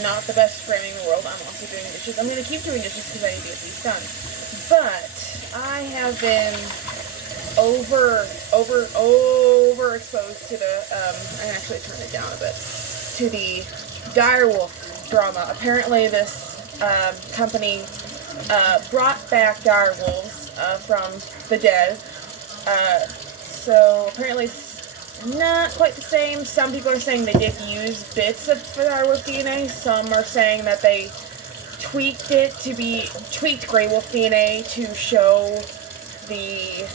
not the best framing in the world. I'm also doing dishes. I'm going to keep doing dishes because I need to get these done. But I have been overexposed to the, I can actually turn it down a bit, to the direwolf drama. Apparently this company brought back direwolves from the dead. So apparently it's not quite the same. Some people are saying they did use bits of the direwolf DNA. Some are saying that they tweaked Grey Wolf DNA to show the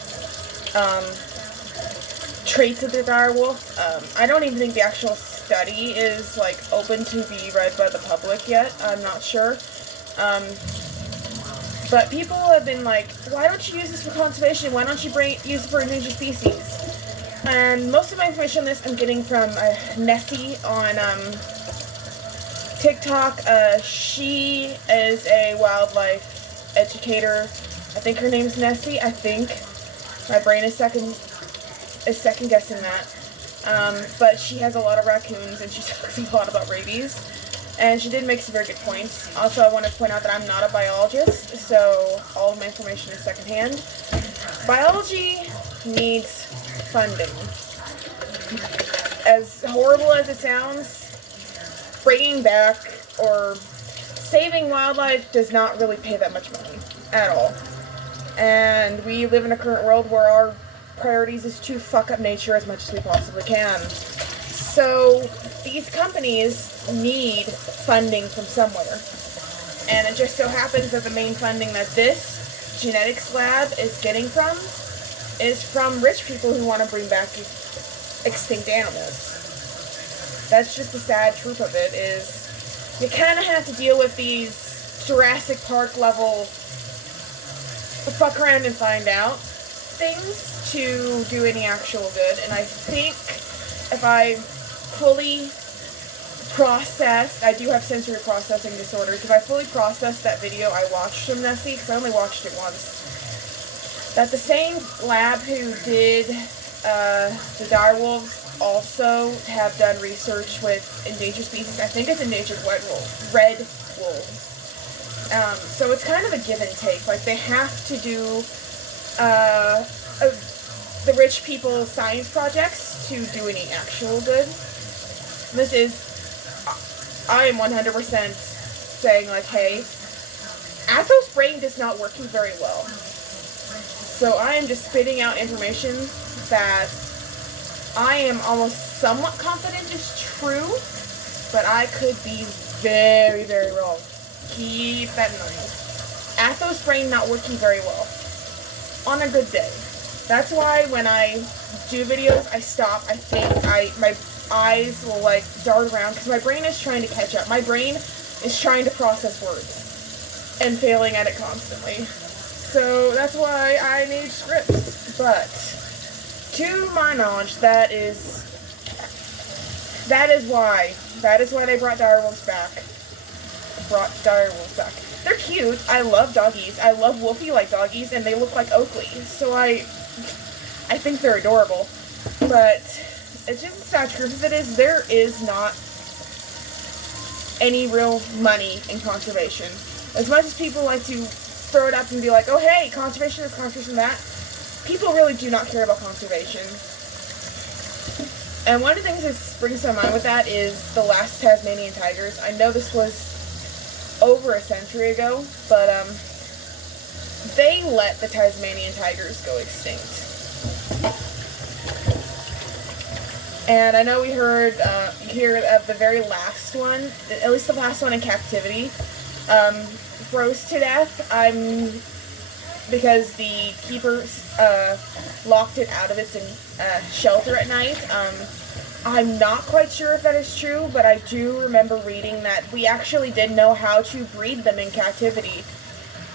traits of the direwolf. I don't even think the actual study is like open to be read by the public yet. I'm not sure. But people have been like, why don't you use this for conservation? Why don't you use it for endangered species? And most of my information on this I'm getting from Nessie on TikTok. She is a wildlife educator. I think her name's Nessie. I think. My brain is second guessing that. But she has a lot of raccoons and she talks a lot about rabies. And she did make some very good points. Also, I want to point out that I'm not a biologist, so all of my information is secondhand. Biology needs funding. As horrible as it sounds, bringing back or saving wildlife does not really pay that much money at all. And we live in a current world where our priorities is to fuck up nature as much as we possibly can. So these companies need funding from somewhere. And it just so happens that the main funding that this genetics lab is getting from is from rich people who want to bring back extinct animals. That's just the sad truth of it, is you kind of have to deal with these Jurassic Park level fuck around and find out things to do any actual good. And I think if I fully processed, I do have sensory processing disorders, if I fully processed that video I watched from Nessie, because I only watched it once, that the same lab who did the direwolves also have done research with endangered species. I think it's endangered red wolves. So it's kind of a give and take. Like, they have to do the rich people science projects to do any actual good. I am 100% saying, like, hey, Athos' brain is not working very well. So I am just spitting out information that I am almost somewhat confident is true, but I could be very, very wrong. Keep that in mind. Athos' brain not working very well. On a good day. That's why when I do videos, I stop, I think, my eyes will like dart around because my brain is trying to catch up. My brain is trying to process words and failing at it constantly. So that's why I need scripts. But to my knowledge, that is why they brought direwolves back. They're cute. I love doggies. I love Wolfie-like doggies, and they look like Oakley. So I think they're adorable. But it's just the sad truth of it is there is not any real money in conservation. As much as people like to throw it up and be like, oh hey, conservation this, conservation that, people really do not care about conservation. And one of the things that springs to mind with that is the last Tasmanian tigers. I know this was over a century ago, but they let the Tasmanian tigers go extinct. And I know we hear of the very last one, at least the last one in captivity, froze to death. Because the keepers locked it out of its shelter at night. I'm not quite sure if that is true, but I do remember reading that we actually did know how to breed them in captivity.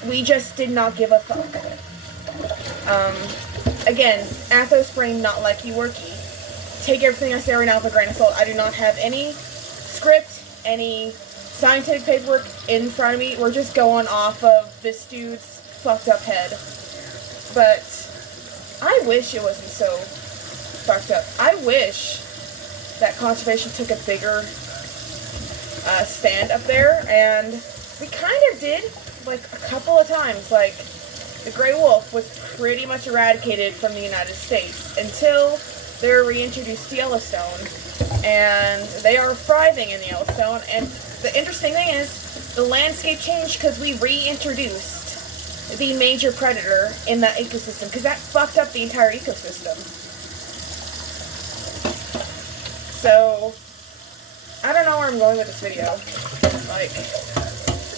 We just did not give a fuck. Again, Athos brain not like you worky. Take everything I say right now with a grain of salt. I do not have any script, any scientific paperwork in front of me. We're just going off of this dude's fucked up head. But I wish it wasn't so fucked up. I wish that conservation took a bigger stand up there, and we kind of did, like, a couple of times. Like, the gray wolf was pretty much eradicated from the United States until they're reintroduced to Yellowstone, and they are thriving in Yellowstone. And the interesting thing is, the landscape changed because we reintroduced the major predator in that ecosystem, because that fucked up the entire ecosystem. So, I don't know where I'm going with this video. Like,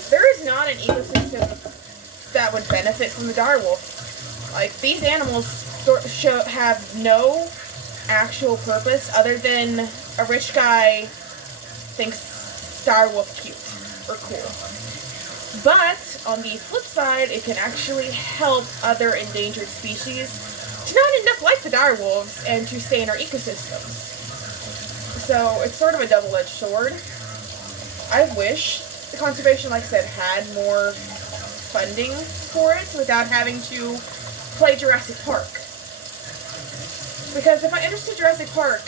there is not an ecosystem that would benefit from the direwolf. Like, these animals have no actual purpose other than a rich guy thinks direwolf cute or cool. But, on the flip side, it can actually help other endangered species to not end up like the direwolves and to stay in our ecosystems. So, it's sort of a double-edged sword. I wish the conservation, like I said, had more funding for it without having to play Jurassic Park. Because if I understood Jurassic Park,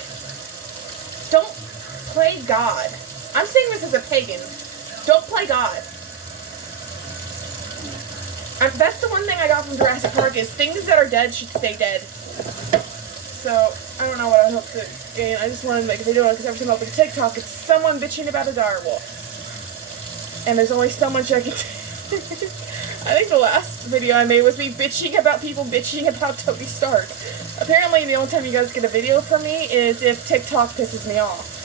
don't play God. I'm saying this as a pagan. Don't play God. That's the one thing I got from Jurassic Park is things that are dead should stay dead. So, I don't know what I hope to gain. I just wanted to make a video because every time I open TikTok, it's someone bitching about a direwolf. And there's only so much I can do. I think the last video I made was me bitching about people bitching about Tony Stark. Apparently, the only time you guys get a video from me is if TikTok pisses me off.